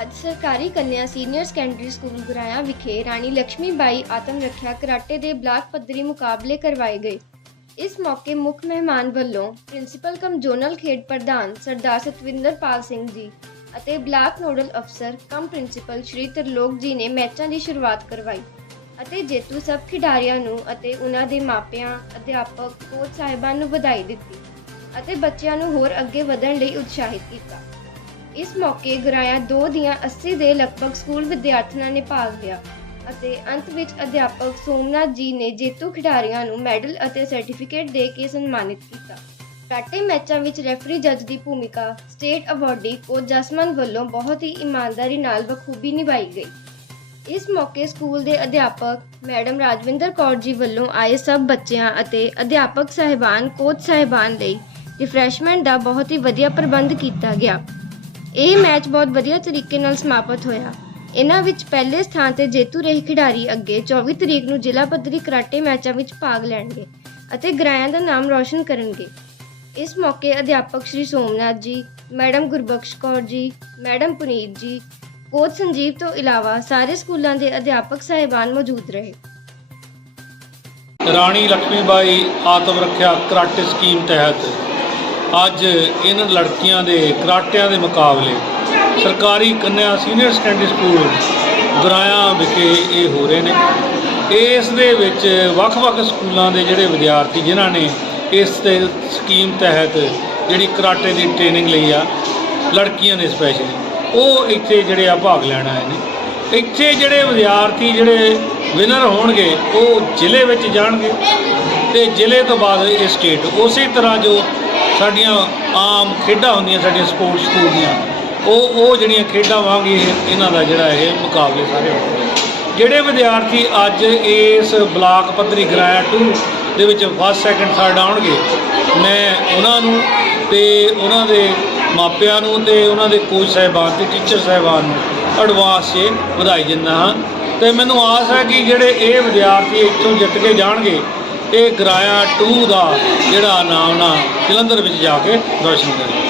ਅੱਜ ਸਰਕਾਰੀ ਕੰਨਿਆ senior secondary school ਗੁਰਾਇਆ ਵਿਖੇ ਰਾਣੀ ਲక్ష్ਮੀ ਬਾਈ ਆਤਮ ਰੱਖਿਆ ਕਰਾਟੇ ਦੇ ਬਲਾਕ ਪੱਧਰੀ ਮੁਕਾਬਲੇ ਕਰਵਾਏ ਗਏ। ਇਸ ਮੌਕੇ ਮੁੱਖ ਮਹਿਮਾਨ ਵੱਲੋਂ ਪ੍ਰਿੰਸੀਪਲ ਕਮ ਜ਼ੋਨਲ ਖੇਡ ਪ੍ਰਧਾਨ ਸਰਦਾਰ ਸਤਵਿੰਦਰਪਾਲ ਸਿੰਘ ਜੀ ਅਤੇ ਬਲਾਕ ਨੋਡਲ ਅਫਸਰ ਕਮ ਪ੍ਰਿੰਸੀਪਲ ਸ਼੍ਰੀ ਤਰਲੋਕ ਜੀ ਨੇ ਮੈਚਾਂ ਦੀ ਸ਼ੁਰੂਆਤ ਕਰਵਾਈ ਅਤੇ ਜੇਤੂ ਸਭ ਖਿਡਾਰੀਆਂ ਨੂੰ ਅਤੇ ਉਹਨਾਂ ਦੇ ਮਾਪਿਆਂ, ਅਧਿਆਪਕ ਕੋਚ ਸਾਹਿਬਾਨ ਨੂੰ ਵਧਾਈ ਦਿੱਤੀ ਅਤੇ ਬੱਚਿਆਂ ਨੂੰ ਹੋਰ ਅੱਗੇ ਵਧਣ ਲਈ ਉਤਸ਼ਾਹਿਤ ਕੀਤਾ। ਇਸ ਮੌਕੇ ਗੁਰਾਇਆ 2 ਦੀਆਂ 80 ਦੇ ਲਗਭਗ ਸਕੂਲ ਵਿਦਿਆਰਥੀਆਂ ਨੇ ਭਾਗ ਲਿਆ ਅਤੇ ਅੰਤ ਵਿੱਚ ਅਧਿਆਪਕ ਸੋਮਨਾਥ ਜੀ ਨੇ ਜੇਤੂ ਖਿਡਾਰੀਆਂ ਨੂੰ ਮੈਡਲ ਅਤੇ ਸਰਟੀਫਿਕੇਟ ਦੇ ਕੇ ਸਨਮਾਨਿਤ ਕੀਤਾ। ਕਰਾਟੇ ਮੈਚਾਂ ਵਿੱਚ ਰੈਫਰੀ ਜੱਜ ਦੀ ਭੂਮਿਕਾ ਸਟੇਟ ਅਵਾਰਡੀ ਕੋਚ ਜਸਮਨ ਵੱਲੋਂ ਬਹੁਤ ਹੀ ਇਮਾਨਦਾਰੀ ਨਾਲ ਬਖੂਬੀ ਨਿਭਾਈ ਗਈ। ਇਸ ਮੌਕੇ ਸਕੂਲ ਦੇ ਅਧਿਆਪਕ ਮੈਡਮ ਰਾਜਵਿੰਦਰ ਕੌਰ ਜੀ ਵੱਲੋਂ ਆਏ ਸਭ ਬੱਚਿਆਂ ਅਤੇ ਅਧਿਆਪਕ ਸਾਹਿਬਾਨ, ਕੋਚ ਸਾਹਿਬਾਨ ਲਈ ਰਿਫਰੈਸ਼ਮੈਂਟ ਦਾ ਬਹੁਤ ਹੀ ਵਧੀਆ ਪ੍ਰਬੰਧ ਕੀਤਾ ਗਿਆ। ਇਹ ਮੈਚ ਬਹੁਤ ਵਧੀਆ ਤਰੀਕੇ ਨਾਲ ਸਮਾਪਤ ਹੋਇਆ। ਇਹਨਾਂ ਵਿੱਚ ਪਹਿਲੇ ਸਥਾਨ ਤੇ ਜੇਤੂ ਰਹੇ ਖਿਡਾਰੀ ਅੱਗੇ 24 ਤਰੀਕ ਨੂੰ ਜ਼ਿਲ੍ਹਾ ਪੱਧਰੀ ਕਰਾਟੇ ਮੈਚਾਂ ਵਿੱਚ ਭਾਗ ਲੈਣਗੇ ਅਤੇ ਗਰਾਇਆਂ ਦਾ ਨਾਮ ਰੌਸ਼ਨ ਕਰਨਗੇ। ਇਸ ਮੌਕੇ ਅਧਿਆਪਕ ਸ਼੍ਰੀ ਸੋਮਨਾਥ ਜੀ, ਮੈਡਮ ਗੁਰਬਖਸ਼ ਕੌਰ ਜੀ, ਮੈਡਮ ਪੁਨੀਤ ਜੀ, ਕੋਚ ਸੰਜੀਵ ਤੋਂ ਇਲਾਵਾ ਸਾਰੇ ਸਕੂਲਾਂ ਦੇ ਅਧਿਆਪਕ ਸਾਹਿਬਾਨ ਮੌਜੂਦ ਰਹੇ। ਰਾਣੀ ਲక్ష్ਮੀਬਾਈ ਆਤਮ ਰੱਖਿਆ ਕਰਾਟੇ ਸਕੀਮ ਤਹਿਤ ਅੱਜ ਇਹਨਾਂ ਲੜਕੀਆਂ ਦੇ, ਕਰਾਟਿਆਂ ਦੇ ਮੁਕਾਬਲੇ ਸਰਕਾਰੀ ਕੰਨਿਆ ਸੀਨੀਅਰ ਸੈਕੰਡਰੀ ਸਕੂਲ ਗੁਰਾਇਆ ਵਿਖੇ ਇਹ ਹੋ ਰਹੇ ਨੇ। ਇਸ ਦੇ ਵਿੱਚ ਵੱਖ-ਵੱਖ ਸਕੂਲਾਂ ਦੇ ਜਿਹੜੇ ਵਿਦਿਆਰਥੀ ਜਿਨ੍ਹਾਂ ਨੇ ਇਸ ਤੇ ਸਕੀਮ ਤਹਿਤ ਜਿਹੜੀ ਕਰਾਟੇ ਦੀ ਟ੍ਰੇਨਿੰਗ ਲਈ ਆ, ਲੜਕੀਆਂ ਨੇ ਸਪੈਸ਼ਲੀ ਉਹ ਇੱਥੇ ਜਿਹੜੇ ਆ ਭਾਗ ਲੈਣ ਆਏ ਨੇ। ਇੱਥੇ ਜਿਹੜੇ ਵਿਦਿਆਰਥੀ ਜਿਹੜੇ ਵਿਨਰ ਹੋਣਗੇ, ਉਹ ਜ਼ਿਲ੍ਹੇ ਵਿੱਚ ਜਾਣਗੇ ਤੇ ਜ਼ਿਲ੍ਹੇ ਤੋਂ ਬਾਅਦ ਇਹ ਸਟੇਟ ਉਸੇ ਤਰ੍ਹਾਂ ਜੋ ਸਾਡੀਆਂ ਆਮ ਖੇਡਾਂ ਹੁੰਦੀਆਂ ਸਾਡੀਆਂ ਸਪੋਰਟਸ ਸਕੂਲ ਦੀਆਂ। ਉਹ ਉਹ ਜਿਹੜੀਆਂ ਖੇਡਾਂ ਵਾਂਗ ਇਹਨਾਂ ਦਾ ਜਿਹੜਾ ਇਹ ਮੁਕਾਬਲੇ ਸਾਰੇ ਹੋਣਗੇ ਜਿਹੜੇ ਵਿਦਿਆਰਥੀ ਅੱਜ ਇਸ ਬਲਾਕ ਪੱਧਰੀ ਗਰਾਇਆ 2 ਦੇ ਵਿੱਚ ਫਸਟ ਸੈਕੰਡ ਥਰਡ ਆਉਣਗੇ, ਮੈਂ ਉਹਨਾਂ ਨੂੰ ਤੇ ਉਹਨਾਂ ਦੇ ਮਾਪਿਆਂ ਨੂੰ ਤੇ ਉਹਨਾਂ ਦੇ ਕੋਚ ਸਾਹਿਬਾਨ ਤੇ ਟੀਚਰ ਸਾਹਿਬਾਨ ਨੂੰ ਐਡਵਾਂਸ 'ਚ ਵਧਾਈ ਦਿੰਦਾ ਹਾਂ। ਤੇ ਮੈਨੂੰ ਆਸ ਹੈ ਕਿ ਜਿਹੜੇ ਇਹ ਵਿਦਿਆਰਥੀ ਇੱਥੋਂ ਜਿੱਤ ਕੇ ਜਾਣਗੇ ਇਹ ਕਿਰਾਇਆ 2 ਦਾ ਜਿਹੜਾ ਨਾਮ ਨਾ ਜਲੰਧਰ ਵਿੱਚ ਜਾ ਕੇ ਦਰਸ਼ਨ ਕਰੇ